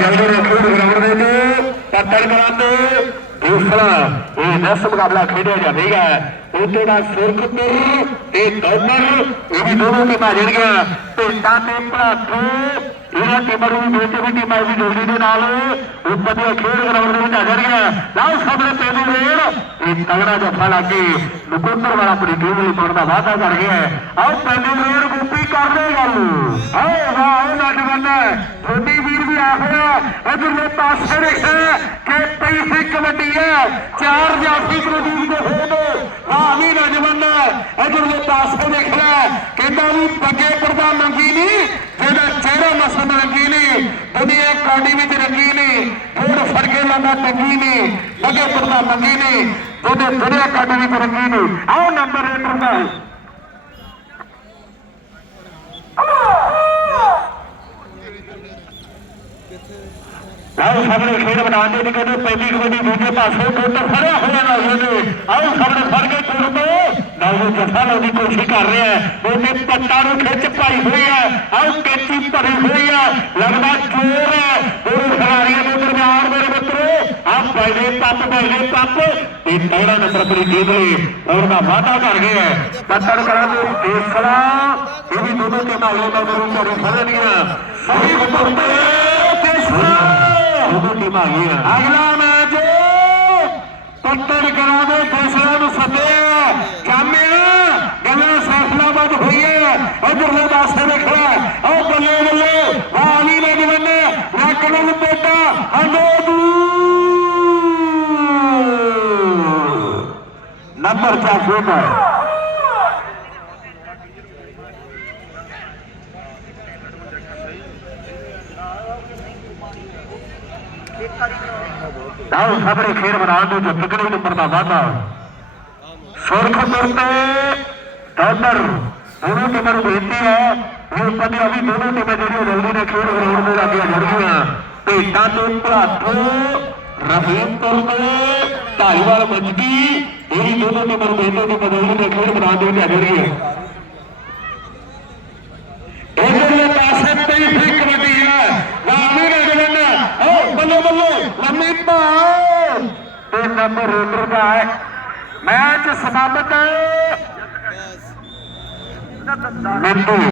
ਜਲਦੀ ਰੱਖੋ ਗਰਾਊਂਡ ਦੇ ਵਿੱਚ ਪੱਤਰ ਕਰਾਂਦੇ ਦੂਸਰਾ ਇਹ ਦਸ ਮੁਕਾਬਲਾ ਖੇਡਿਆ ਜਾਵੇਗਾ ਉਹਦੇ ਦਾ ਸੁਰਖਪੁਰ ਤੇ ਦੌਮਰ ਇਹ ਵੀ ਦੋਨੋਂ ਟੀਮਾਂ ਜਿਹੜੀਆਂ ਪਿੰਡਾਂ ਤੇ ਭਰਾਥੂ ਇਹਨਾਂ ਟੀਮਾਂ ਨੂੰ ਵੀ ਦੋਤੇ ਵੀ ਟੀਮਾਂ ਵੀ ਜੋੜੀ ਦੇ ਨਾਲ ਉਹ ਵਧੀਆ ਖੇਡ ਗਰਾਊਂਡ ਦੇ ਵਿੱਚ ਆ ਜਾਣਗੀਆਂ। ਲਾਓ ਸਾਹਮਣੇ ਪੈਦੀ ਰੇਡ। ਇਹ ਤਗੜਾ ਜੱਫਾ ਲੱਗੇ ਨਕੋਦਰ ਵਾਲਾ ਆਪਣੀ ਟੀਮ ਲਈ ਪਾਉਣ ਦਾ ਵਾਅਦਾ ਕਰ ਗਿਆ ਆਓ ਪੈਦੀ ਰੇਡ ਗੋਪੀ ਗੱਲ ਆਓ, ਵਾਹ ਨੌਜਵਾਨ ਥੋੜੀ ਵੀਰ ਵੀ ਆ ਇਧਰਲੇ ਪਾਸੇ ਦੇਖਿਆ ਕਿ ਪਈ ਕਬੱਡੀ ਹੈ। ਚਾਰ ਜਾਫੀ ਪ੍ਰਦੀਪ ਦੇ ਹੋਏ ਨੇ। ਵਾਹ, ਵੀ ਇਧਰਲੇ ਪਾਸੇ ਦੇਖ ਕਹਿੰਦਾ ਵੀ ਪੱਗੇ ਪਰਦਾ ਮੰਗੀ ਨਹੀਂ ਜਿਹਦਾ ਚਿਹਰਾ ਮਸਮ ਲੱਗੀ ਨਹੀਂ, ਦੁਨੀਆ ਕਾਂਡੀ ਵਿੱਚ ਰੰਗੀ ਨਹੀਂ ਫੋੜ ਫੜ ਕੇ ਲਾਂਦਾ ਟੰਗੀ ਨਹੀਂ ਪੱਗੇ ਪਰਦਾ ਮੰਗੀ ਨਹੀਂ ਉਹਦੇ ਦੁਨੀਆ ਕਾਡੀ ਵਿੱਚ ਰੰਗੀ ਨਹੀਂ। ਆਓ, ਨੰਬਰ ਰੇਟਰ ਦਾ ਆਓ ਸਾਹਮਣੇ ਖੇਡ ਬਣਾਉਂਦੇ ਨੇ ਕਹਿੰਦੇ ਪਹਿਲੀ ਕਬੱਡੀ ਦੂਜੇ ਪਾਸੇ ਕੋਟਰ ਫੜਿਆ ਹੋਇਆ ਨਾ। ਉਹਨੇ ਆਓ ਸਾਹਮਣੇ ਫੜ ਕੇ ਕੋਰ ਤੋਂ। ਨਾਲੋਂ ਜੱਫਾ ਲਾਉਣ ਦੀ ਕੋਸ਼ਿਸ਼ ਕਰ ਰਿਹਾ ਹੈ। ਉਹਨੇ ਪੱਟਾਂ ਨੂੰ ਖਿੱਚ ਪਾਈ ਹੋਈ ਹੈ। ਆਓ ਕੈਂਚੀ ਭਰੀ ਹੋਈ ਹੈ। ਲੱਗਦਾ ਚੋਰ ਹੈ। ਉਹ ਖਿਡਾਰੀਆਂ ਦੇ ਦਰਮਿਆਨ ਮੇਰੇ ਮਿੱਤਰੋ। ਆ ਪਹਿਲੇ ਤੱਪ ਪਹਿਲੇ ਪੱਪ। ਇਹ ਤੇਰਾ ਨੰਬਰ ਪਰੀ ਜੀਤ ਲਈ ਉਹਦਾ ਵਾਅਦਾ ਕਰ ਗਿਆ ਹੈ। ਪੱਟੜ ਕਰਾਂਗੇ ਦੇਸਲਾ ਇਹ ਵੀ ਦੋਨੋਂ ਟੀਮਾਂ ਅਗਲੇ ਮੈਦਾਨ ਨੂੰ ਘਰੇ ਸਹੀ ਬੁੱਤੇ ਦੇਸਲਾ ਦੋਨੋਂ ਟੀਮਾਂ ਆ ਗਈਆਂ ਅਗਲਾ ਮੈਚ ਪੱਤਰ ਕਰਾ ਦੇ ਫੈਸਲਾ ਨੂੰ ਸੱਦਿਆ ਜਾਮਿਆ ਗੱਲਾਂ ਸੈਫਲਾਬਾਦ ਹੋਈ ਹੈ ਉਧਰਲੇ ਪਾਸੇ ਦੇਖਿਆ, ਉਹ ਬੱਲੇ ਬੱਲੇ ਆਲੀ ਨਗਵਨ ਰੱਖ ਨੂੰ ਪੇਟਾ ਹੰਡੋ ਨੰਬਰ 4 ਸ਼ੋਭਾ ਆਓ ਸਾਹਮਣੇ ਖੇਡ ਮੈਦਾਨ ਦੇ ਜੋ ਤਕੜੇ ਨੰਬਰ ਦਾ ਵਾਧਾ ਸੁਰਖਪੁਰ ਤੇ ਡਾਲਰ ਦੋਨੋਂ ਟੀਮਾਂ ਨੂੰ ਬੇਨਤੀ ਹੈ ਇਹ ਪੱਧਰ ਵੀ ਦੋਨੋਂ ਟੀਮਾਂ ਜਿਹੜੀਆਂ ਜਲਦੀ ਨਾਲ ਖੇਡ ਗਰਾਊਂਡ ਦੇ ਲਾਗੇ ਆ ਜਾਣਗੀਆਂ। ਭੇਟਾਂ ਤੋਂ ਭਰਾਥੋ ਰਹੀਮਪੁਰ ਤੇ ਢਾਈਵਾਲ ਮੱਜਗੀ ਇਹ ਵੀ ਦੋਨੋਂ ਟੀਮਾਂ ਨੂੰ ਬੇਨਤੀ ਹੈ ਕਿ ਜਲਦੀ ਨਾਲ ਖੇਡ ਮੈਦਾਨ ਦੇ ਵਿੱਚ ਆ ਜਾਣਗੀਆਂ ਇਧਰਲੇ ਪਾਸੇ ਪਈ ਫਿਰ ਕਬੱਡੀ ਹੈ ਰਾਮੀ ਨੇ ਜਵਨ ਓ ਬੱਲੇ ਬੱਲੇ ਲੰਮੀ ਭਾਅ ਦਾ ਹੈ। ਮੈਚ ਸਮਾਪਤ।